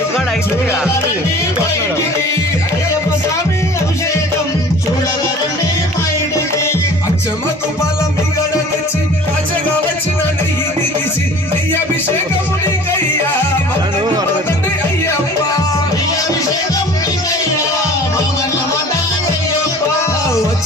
record అవుతుందిగా Achamma తుపాల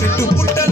చెట్టు పుట్ట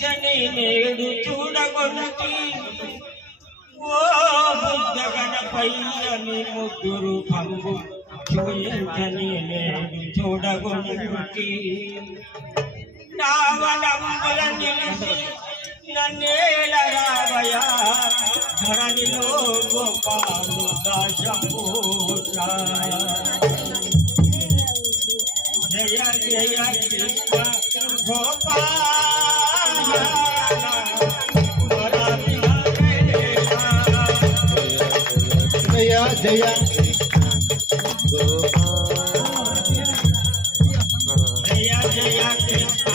బుద్ధని నేడు చూడగొలటి ఓ బుద్ధ గణపయ్యని ముగ్గురు పంగు చూడని నేడు చూడగొలటి గోపాలు దశపూరా జయ జయ కృష్ణ జయ జయ జయ కృష్ణ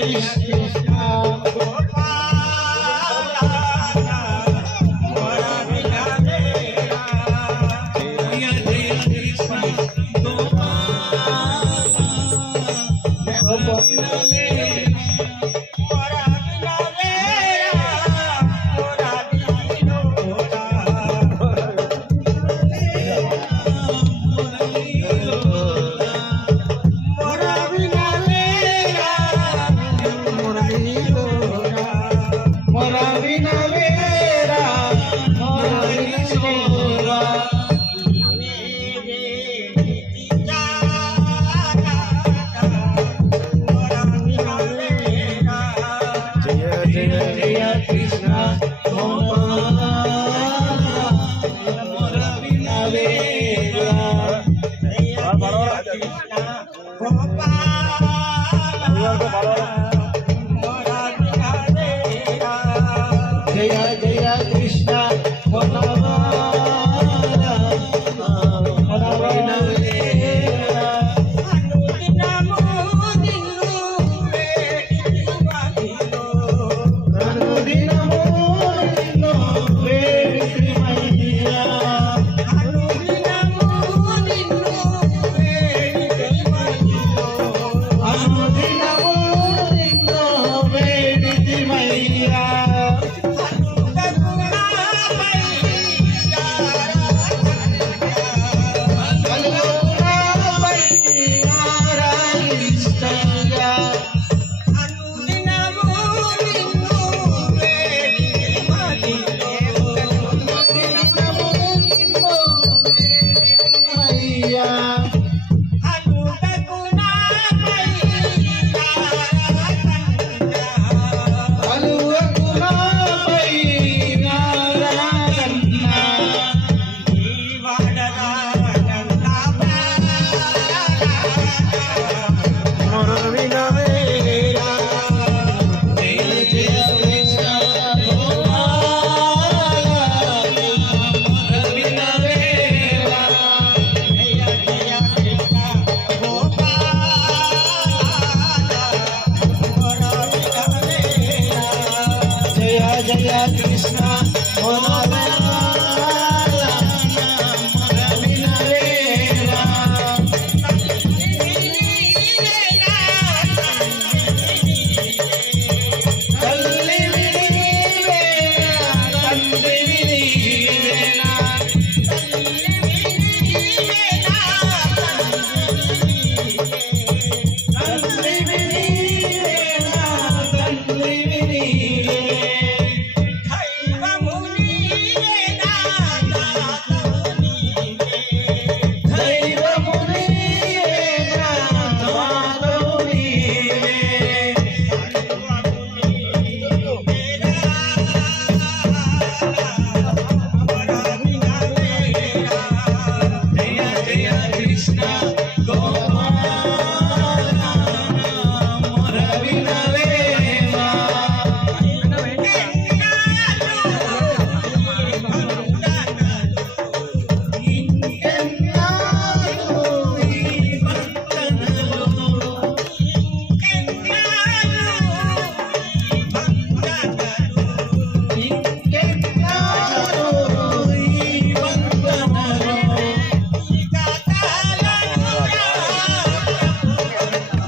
Krishna